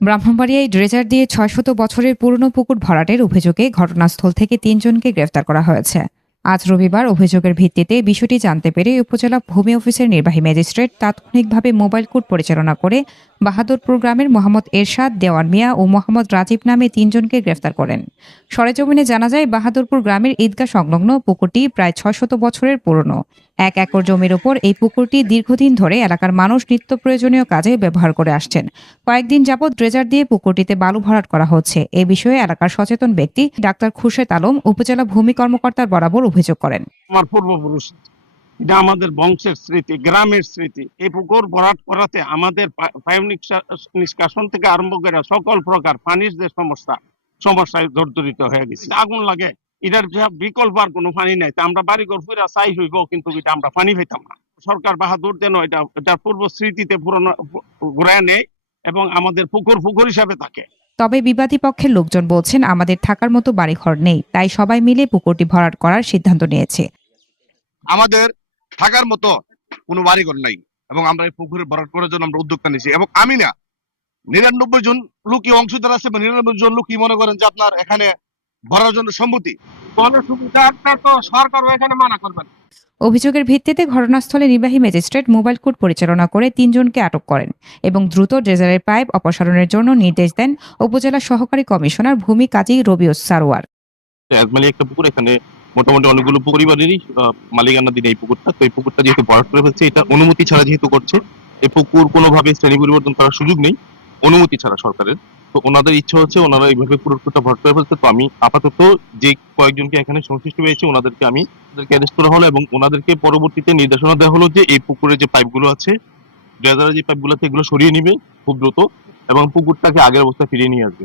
ব্রাহ্মণবাড়িয়ায় dredger দিয়ে ৬০০ বছরের পুরনো পুকুর ভরাটের অভিযোগে ঘটনাস্থল থেকে ৩ জনকে গ্রেফতার করা হয়েছে। আজ রবিবার অভিযোগের ভিত্তিতে বিষয়টি জানতে পেরে উপজেলা ভূমি অফিসের নির্বাহী ম্যাজিস্ট্রেট তাৎক্ষণিকভাবে মোবাইল কোর্ট পরিচালনা করে বাহাদুরপুর গ্রামের মোহাম্মদ এরশাদ, দেওয়ান মিয়া ও মোহাম্মদ রাজীব নামে ৩ জনকে গ্রেফতার করেন। সরেজমিনে জানা যায়, বাহাদুরপুর গ্রামের ঈদগাহ সংলগ্ন পুকুরটি প্রায় ৬০০ বছরের পুরনো। ১ একর জমির ওপর এই পুকুরটি দীর্ঘদিন ধরে এলাকার মানুষ নিত্য প্রয়োজনীয় কাজে ব্যবহার করে আসছেন। কয়েকদিন যাবৎ ড্রেজার দিয়ে পুকুরটিতে বালু ভরাট করা হচ্ছে। এ বিষয়ে এলাকার সচেতন ব্যক্তি ডাক্তার খুরশেদ আলম উপজেলা ভূমি কর্মকর্তার বরাবর অভিযোগ করেন। আমার পূর্বপুরুষ, এটা আমাদের বংশের স্মৃতি, গ্রামের স্মৃতি। এই পুকুর ভরাট করাতে আমাদের পায়ু নিষ্কাশন থেকে আরম্ভ করে সকল প্রকার পানির যে সমস্যায় জর্জরিত হয়ে গেছে। আগুন লাগে, এটার বিকল্প আর কোনো পানি নাই। আমরা বাড়িঘর ফিরা চাই হইব, কিন্তু এটা আমরা পানি পেতাম না। সরকার বাহাদুর যেন এটা পূর্ব স্মৃতিতে পুরনো ঘুরায় নেয় এবং আমাদের পুকুর হিসাবে থাকে। তবে বিবাদী পক্ষের লোকজন বলছেন, আমাদের থাকার মতো বাড়িঘর নেই, তাই সবাই মিলে পুকুরটি ভরাট করার সিদ্ধান্ত নিয়েছে। আমাদের থাকার মতো কোনো বাড়িঘর নাই এবং আমরা এই পুকুরে ভরাট করার জন্য আমরা উদ্যোগটা নিয়েছি। এবং আমি না, ৯৯ জন লোকই অংশীদার আছে, ৯৯ জন লোকই মনে করেন যে আপনার এখানে ভরার জন্য সম্মতি। সরকার এখানে মানা করবেন। অভিযোগের ভিত্তিতে ঘটনাস্থলে নির্বাহী ম্যাজিস্ট্রেট মোবাইল কোর্ট পরিচালনা করে ৩ জনকে আটক করেন এবং দ্রুত ড্রেজারের পাইপ অপসারণের জন্য নির্দেশ দেন উপজেলা সহকারী কমিশনার ভূমি কাজী রবিউস সারোয়ার। একমালি একটা পুকুর, এখানে মোটামুটি অনেকগুলো পরিবারেরই মালিকানাধীন এই পুকুরটা। তো এই পুকুরটা যেহেতু ভরাট করে ফেলছে, এটা অনুমতি ছাড়া যেহেতু করছে, এই পুকুর কোনোভাবে শ্রেণী পরিবর্তন করার সুযোগ নেই অনুমতি ছাড়া সরকারের। তো ওনাদের ইচ্ছা হচ্ছে ওনারা এইভাবে পুকুরটা ভরাট করে ফেলছে। তো আমি আপাতত যে কয়েকজনকে এখানে সংশ্লিষ্ট হয়েছে ওনাদেরকে অ্যারেস্ট করা হলো এবং ওনাদেরকে পরবর্তীতে নির্দেশনা দেওয়া হলো যে এই পুকুরের যে পাইপগুলো আছে, ড্রেজারের যে পাইপগুলো আছে, এগুলো সরিয়ে নিবে খুব দ্রুত এবং পুকুরটাকে আগের অবস্থায় ফিরিয়ে নিয়ে আসবে।